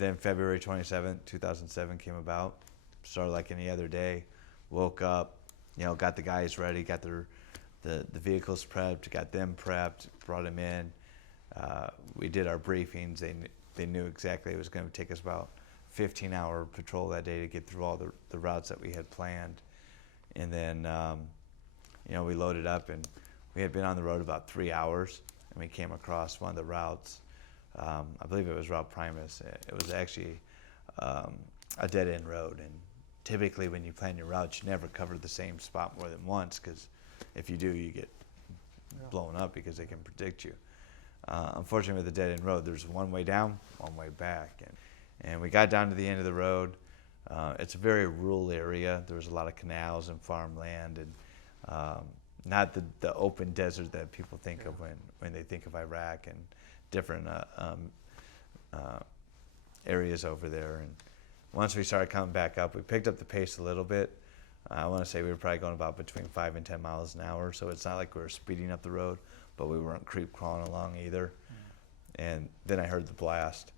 then February 27th, 2007 came about. Started like any other day. Woke up, got the guys ready, got the vehicles prepped, got them prepped, brought them in. We did our briefings. They knew exactly it was going to take us about 15-hour patrol that day to get through all the routes that we had planned. And then, we loaded up, and we had been on the road about 3 hours, and we came across one of the routes. I believe it was Route Primus. It was actually a dead-end road, and typically when you plan your routes, you never cover the same spot more than once, because if you do, you get blown up because they can predict you. Unfortunately, with the dead-end road, there's one way down, one way back. And we got down to the end of the road. It's a very rural area. There was a lot of canals and farmland, and not the open desert that people think of when they think of Iraq and different areas over there. And once we started coming back up, we picked up the pace a little bit. I want to say we were probably going about between 5 and 10 miles an hour, so it's not like we were speeding up the road, but we weren't creep crawling along either. And then I heard the blast.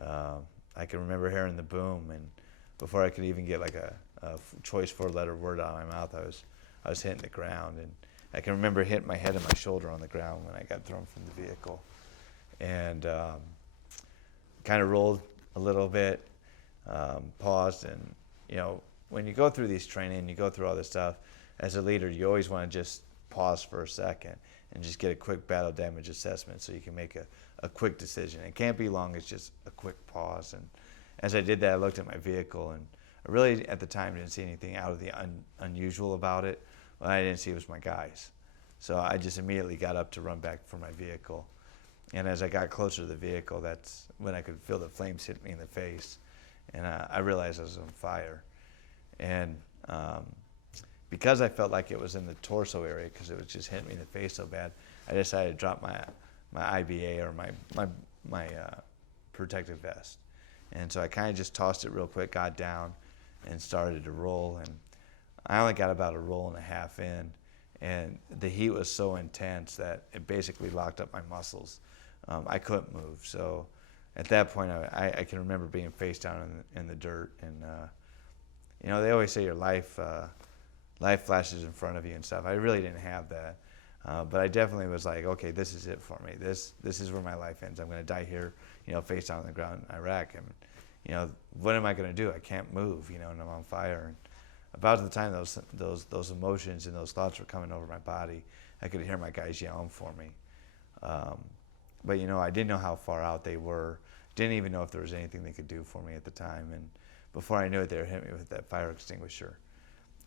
I can remember hearing the boom, and before I could even get like a choice 4-letter word out of my mouth, I was hitting the ground, and I can remember hitting my head and my shoulder on the ground when I got thrown from the vehicle, and kind of rolled a little bit, paused, and when you go through these training, you go through all this stuff, as a leader, you always want to just pause for a second and just get a quick battle damage assessment so you can make a quick decision. It can't be long, it's just a quick pause. And as I did that, I looked at my vehicle, and I really, at the time, didn't see anything out of the unusual about it. What I didn't see was my guys. So I just immediately got up to run back for my vehicle. And as I got closer to the vehicle, that's when I could feel the flames hit me in the face. And I realized I was on fire. And because I felt like it was in the torso area, because it was just hitting me in the face so bad, I decided to drop my IBA, or my protective vest. And so I kind of just tossed it real quick, got down, and started to roll. And I only got about a roll and a half in, and the heat was so intense that it basically locked up my muscles. I couldn't move. So at that point, I can remember being face down in the dirt. And they always say your life flashes in front of you and stuff. I really didn't have that. But I definitely was like, okay, this is it for me. This is where my life ends. I'm going to die here, face down on the ground in Iraq. And, what am I going to do? I can't move, and I'm on fire. And about the time those emotions and those thoughts were coming over my body, I could hear my guys yelling for me. But, I didn't know how far out they were. Didn't even know if there was anything they could do for me at the time. And before I knew it, they were hitting me with that fire extinguisher.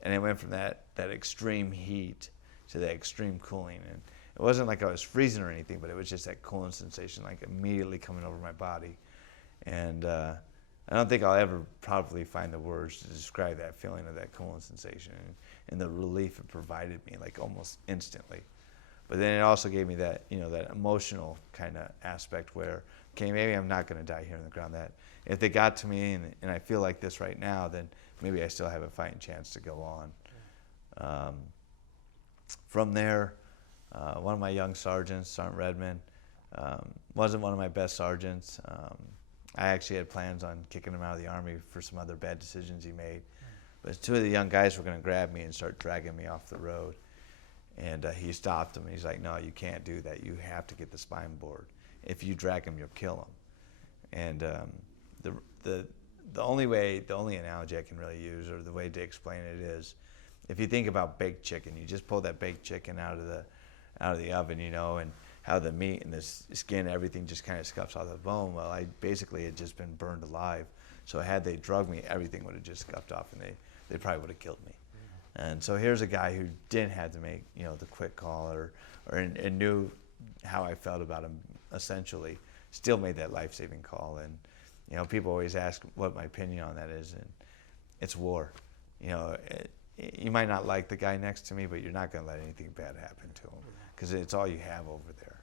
And it went from that extreme heat to that extreme cooling. And it wasn't like I was freezing or anything, but it was just that cooling sensation, like immediately coming over my body. And I don't think I'll ever probably find the words to describe that feeling of that cooling sensation and the relief it provided me, like almost instantly. But then it also gave me that, that emotional kind of aspect where, okay, maybe I'm not going to die here on the ground. That if they got to me and I feel like this right now, then maybe I still have a fighting chance to go on. From there, one of my young sergeants, Sergeant Redmond, wasn't one of my best sergeants. I actually had plans on kicking him out of the Army for some other bad decisions he made. But 2 of the young guys were going to grab me and start dragging me off the road. And he stopped them. He's like, no, you can't do that. You have to get the spine board. If you drag him, you'll kill him. And the only analogy I can really use, or the way to explain it, is if you think about baked chicken, you just pull that baked chicken out of the oven, and how the meat and the skin, everything just kind of scuffs off the bone. Well, I basically had just been burned alive. So had they drugged me, everything would have just scuffed off, and they probably would have killed me. And so here's a guy who didn't have to make the quick call and knew how I felt about him, essentially, still made that life-saving call. And people always ask what my opinion on that is, and it's war. You might not like the guy next to me, but you're not going to let anything bad happen to him, because it's all you have over there.